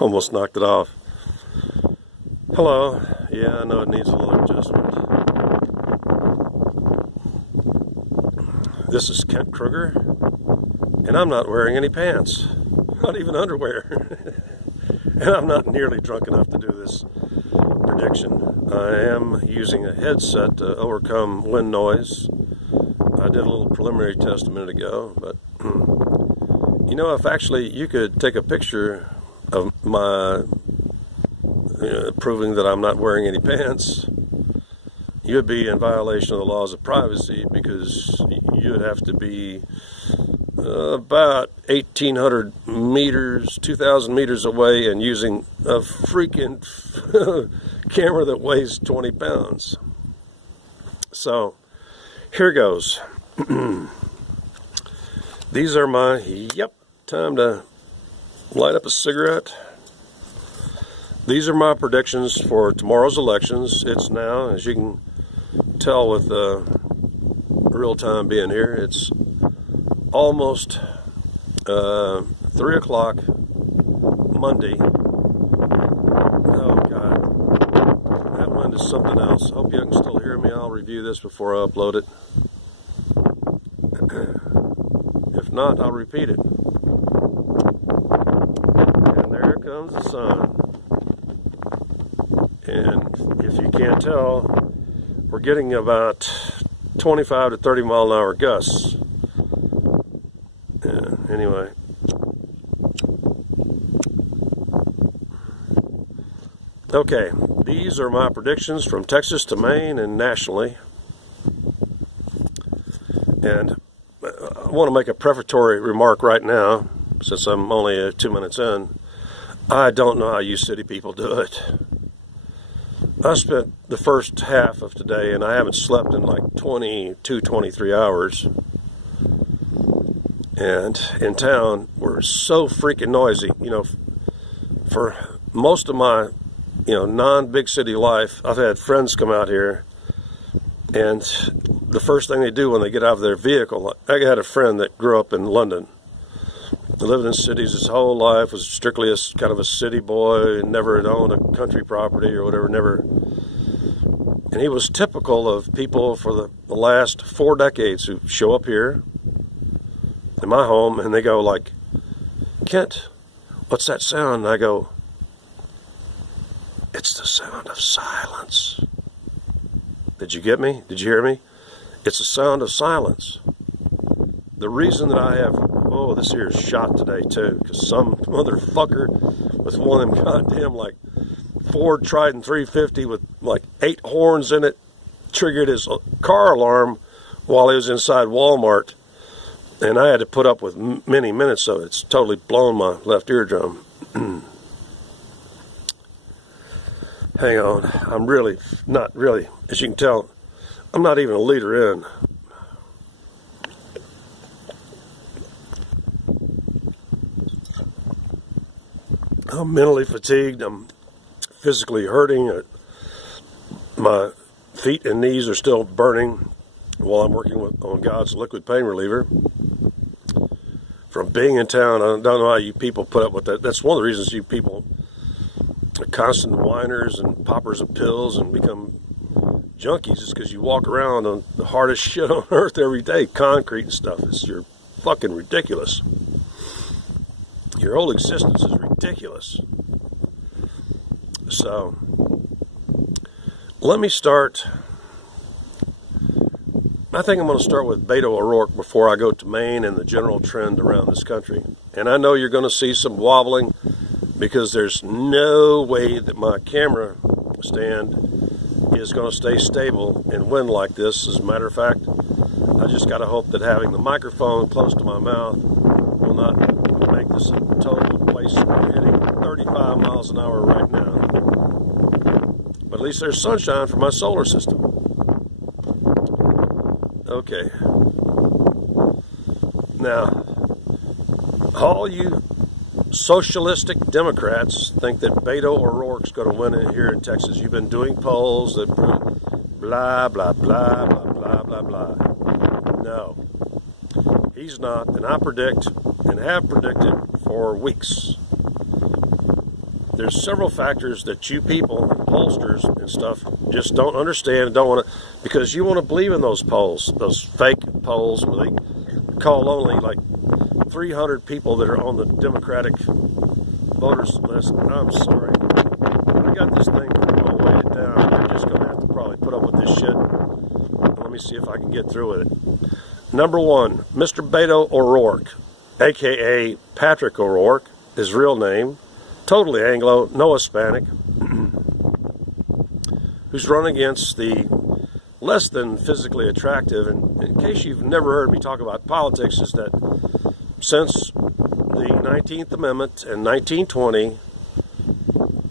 Almost knocked it off. Hello. Yeah, I know it needs a little adjustment. This is Kent Kruger, and I'm not wearing any pants, not even underwear. And I'm not nearly drunk enough to do this prediction. I am using a headset to overcome wind noise. I did a little preliminary test a minute ago, but you know, if actually you could take a picture of my proving that I'm not wearing any pants, you would be in violation of the laws of privacy, because you would have to be about 1,800 meters, 2,000 meters away, and using a freaking camera that weighs 20 pounds. So here goes. These are my, time to light up a cigarette. These are my predictions for tomorrow's elections. It's now, as you can tell with real time being here, it's almost 3 o'clock Monday. Oh God, that wind is something else. Hope you can still hear me. I'll review this before I upload it. If not, I'll repeat it. And there comes the sun. And if you can't tell, we're getting about 25 to 30 mile an hour gusts. Anyway. Okay, these are my predictions from Texas to Maine and nationally. And I want to make a prefatory remark right now, since I'm only 2 minutes in. I don't know how you city people do it. I spent the first half of today, and I haven't slept in like 22, 23 hours. And in town, we're so freaking noisy. You know, for most of my, non-big city life, I've had friends come out here, and the first thing they do when they get out of their vehicle, I had a friend that grew up in London. He lived in cities his whole life, was strictly kind of a city boy, never had owned a country property or whatever, and he was typical of people for the last 4 decades who show up here in my home and they go like, "Kent, what's that sound?" And I go, "It's the sound of silence." Did you get me? Did you hear me? It's the sound of silence. The reason that I have, this here is shot today too, because some motherfucker with one of them goddamn like Ford Trident 350 with like 8 horns in it triggered his car alarm while he was inside Walmart, and I had to put up with many minutes of it. It's totally blown my left eardrum. Hang on, I'm really, not really, as you can tell, I'm not even a liter in. I'm mentally fatigued, I'm physically hurting, my feet and knees are still burning while I'm working on God's liquid pain reliever. From being in town, I don't know how you people put up with that. That's one of the reasons you people are constant whiners and poppers of pills and become junkies, is because you walk around on the hardest shit on earth every day, concrete and stuff. You're fucking ridiculous. Your whole existence is ridiculous. So, let me start. I think I'm going to start with Beto O'Rourke before I go to Maine and the general trend around this country. And I know you're going to see some wobbling, because there's no way that my camera stand is going to stay stable in wind like this. As a matter of fact, I just got to hope that having the microphone close to my mouth will not make this a total place hitting 35 miles an hour right now. But at least there's sunshine for my solar system. Okay. Now, all you socialistic Democrats think that Beto O'Rourke's going to win it here in Texas. You've been doing polls that prove blah, blah, blah, blah, blah, blah, blah. No, he's not, and I predict, and have predicted for weeks, there's several factors that you people, pollsters and stuff, just don't understand and don't want to, because you want to believe in those polls, those fake polls where they call only like 300 people that are on the Democratic voters list. I'm sorry. I got this thing all weighted down. You're just going to have to probably put up with this shit. Let me see if I can get through with it. Number one, Mr. Beto O'Rourke, a.k.a. Patrick O'Rourke, his real name, totally Anglo, no Hispanic, who's run against the less than physically attractive. And in case you've never heard me talk about politics, is that since the 19th Amendment in 1920,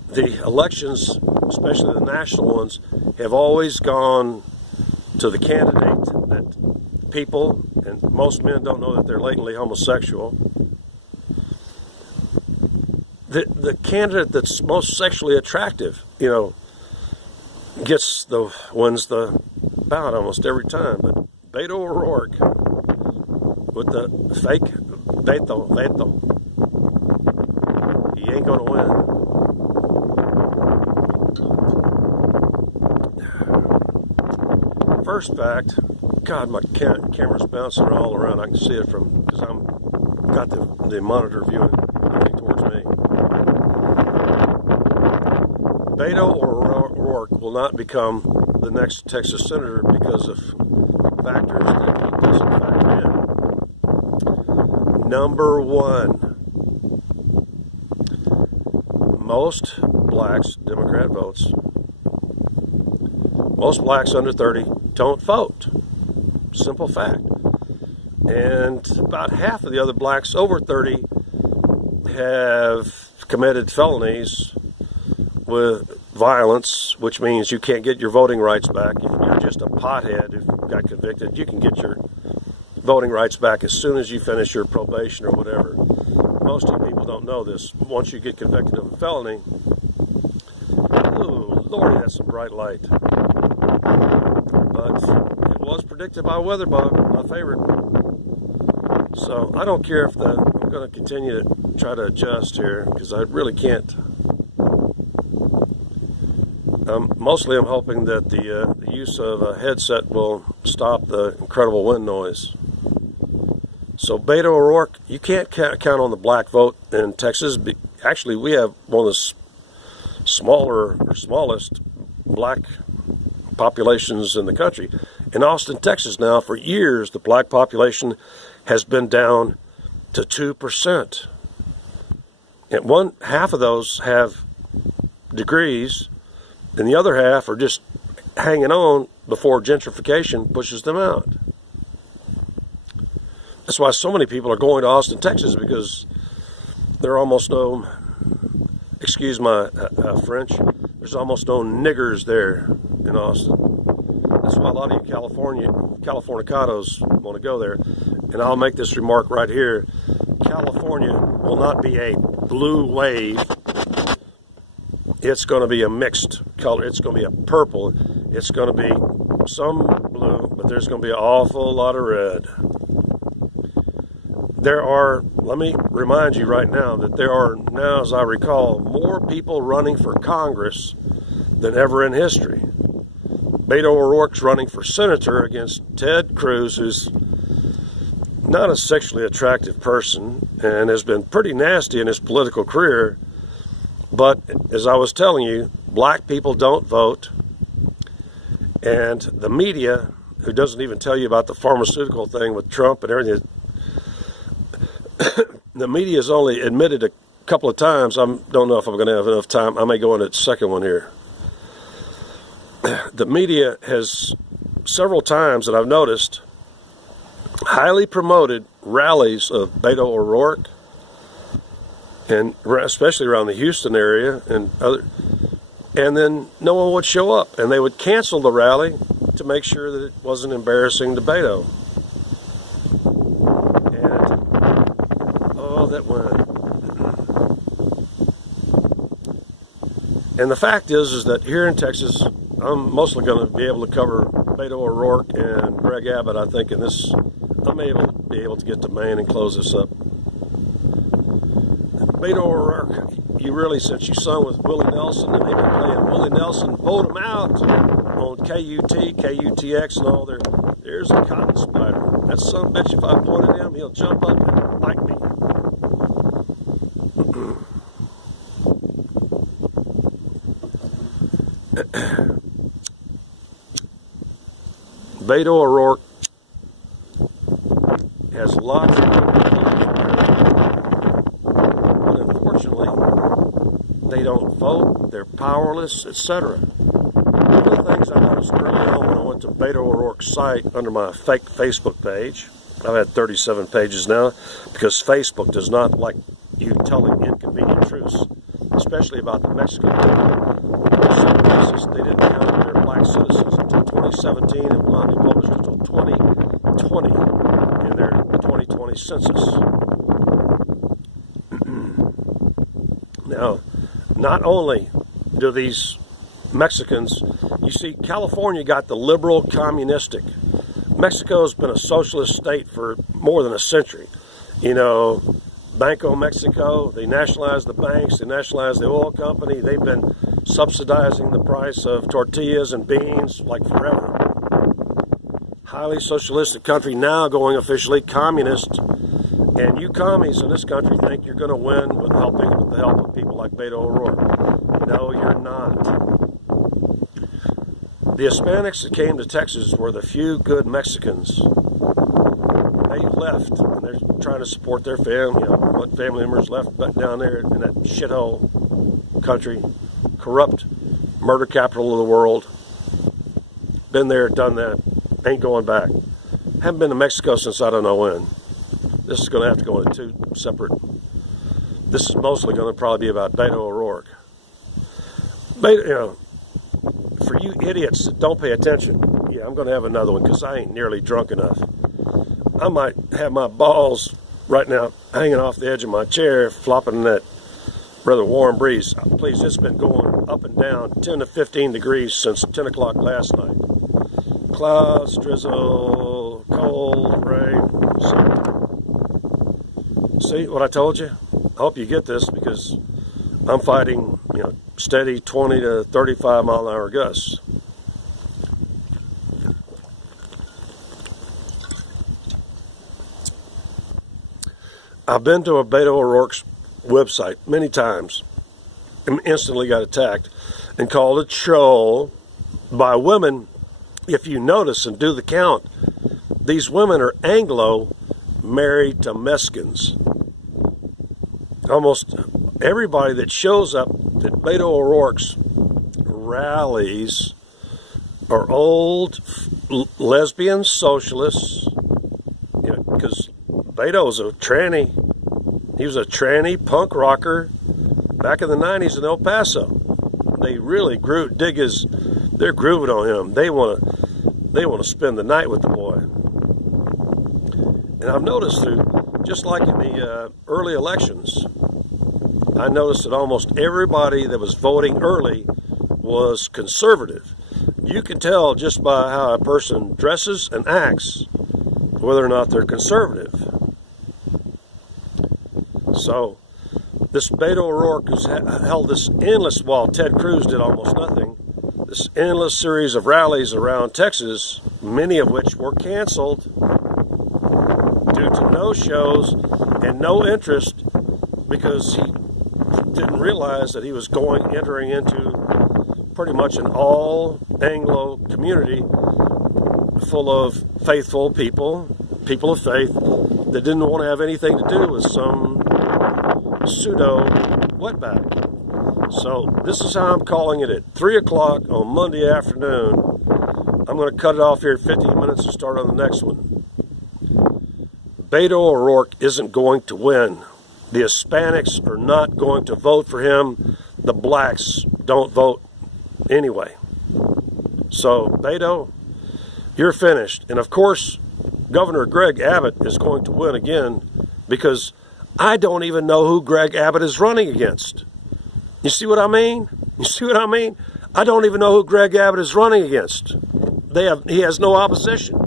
the elections, especially the national ones, have always gone to the candidate that people, and most men don't know that they're latently homosexual, the candidate that's most sexually attractive, wins the bout almost every time. But Beto O'Rourke with the fake Beto, he ain't gonna win. First fact, God, my camera's bouncing all around. I can see it because I'm got the monitor viewing pointing towards me. Beto O'Rourke will not become the next Texas senator because of factors that he doesn't factor in. Number one, most blacks, Democrat votes, most blacks under 30 don't vote. Simple fact. And about half of the other blacks over 30 have committed felonies with violence, which means you can't get your voting rights back. If you're just a pothead who got convicted, you can get your voting rights back as soon as you finish your probation or whatever. Most of you people don't know this. Once you get convicted of a felony, ooh, Lordy, that's some bright light. But it was predicted by Weatherbug, my favorite. So I don't care if I'm going to continue to try to adjust here, because I really can't. Mostly I'm hoping that the use of a headset will stop the incredible wind noise. So Beto O'Rourke, you can't count on the black vote in Texas. Actually, we have one of the smallest black populations in the country. In Austin, Texas now, for years, the black population has been down to 2%. And half of those have degrees, and the other half are just hanging on before gentrification pushes them out. That's why so many people are going to Austin, Texas, because there are almost no, excuse my French, there's almost no niggers there in Austin. That's why a lot of you Californicanos want to go there. And I'll make this remark right here. California will not be a blue wave. It's going to be a mixed color. It's going to be a purple. It's going to be some blue, but there's going to be an awful lot of red. Let me remind you right now that there are now, as I recall, more people running for Congress than ever in history. Beto O'Rourke's running for senator against Ted Cruz, who's not a sexually attractive person and has been pretty nasty in his political career. But as I was telling you, black people don't vote, and the media, who doesn't even tell you about the pharmaceutical thing with Trump and everything, the media has only admitted a couple of times. I don't know if I'm going to have enough time. I may go into the second one here. The media has several times that I've noticed highly promoted rallies of Beto O'Rourke, and especially around the Houston area and then no one would show up, and they would cancel the rally to make sure that it wasn't embarrassing to Beto. And that went. And the fact is that here in Texas, I'm mostly going to be able to cover Beto O'Rourke and Greg Abbott, I think, in this. I may be able to get to Maine and close this up. Beto O'Rourke, you really, since you sung with Willie Nelson, and they've been playing Willie Nelson, Vote 'Em Out on KUT, KUTX, and all there. There's a cotton spider. That son of a bitch, if I point at him, he'll jump up and bite me. Beto O'Rourke has lots of but unfortunately they don't vote, they're powerless, etc. One of the things I noticed early on when I went to Beto O'Rourke's site under my fake Facebook page, I've had 37 pages now, because Facebook does not like you telling inconvenient truths, especially about the Mexican people. In some places, they didn't count their black citizens until 2017, and will not be published until 2020 in their 2020 census. Now, not only do these Mexicans, you see, California got the liberal communistic. Mexico's been a socialist state for more than a century. You know, Banco Mexico, they nationalized the banks, they nationalized the oil company, they've been subsidizing the price of tortillas and beans like forever. Highly socialistic country, now going officially communist. And you commies in this country think you're going to win with the help of people like Beto O'Rourke. No, you're not. The Hispanics that came to Texas were the few good Mexicans. They left, and they're trying to support their family. You know, what family members left down there in that shithole country, corrupt murder capital of the world. Been there, done that, ain't going back. Haven't been to Mexico since I don't know when. This is going to have to go into two separate. This is mostly going to probably be about Beto O'Rourke. Beto, you know, for you idiots that don't pay attention, yeah, I'm going to have another one because I ain't nearly drunk enough. I might have my balls right now hanging off the edge of my chair, flopping in that rather warm breeze. Please, it's been going up and down 10 to 15 degrees since 10 o'clock last night. Clouds, drizzle, cold, rain. See what I told you? I hope you get this, because I'm fighting, you know, steady 20 to 35 mile an hour gusts. I've been to a Beto O'Rourke's website many times and instantly got attacked and called a troll by women. If you notice and do the count, these women are Anglo married to Mexicans. Almost everybody that shows up at Beto O'Rourke's rallies are old lesbian socialists, you know, because Beto's a tranny. He was a tranny punk rocker back in the 90s in El Paso. They really they're grooving on him. They want to spend the night with the boy. And I've noticed just like in the early elections, I noticed that almost everybody that was voting early was conservative. You can tell just by how a person dresses and acts whether or not they're conservative. So, this Beto O'Rourke has held this endless, while Ted Cruz did almost nothing, this endless series of rallies around Texas, many of which were canceled due to no shows and no interest, because he didn't realize that he was entering into pretty much an all Anglo community full of faithful people of faith, that didn't want to have anything to do with some pseudo wetback. So this is how I'm calling it at 3 o'clock on Monday afternoon. I'm going to cut it off here at 15 minutes and start on the next one. Beto O'Rourke isn't going to win. The Hispanics are not going to vote for him. The blacks don't vote anyway. So, Beto, you're finished. And of course, Governor Greg Abbott is going to win again, because I don't even know who Greg Abbott is running against. You see what I mean? You see what I mean? I don't even know who Greg Abbott is running against. He has no opposition.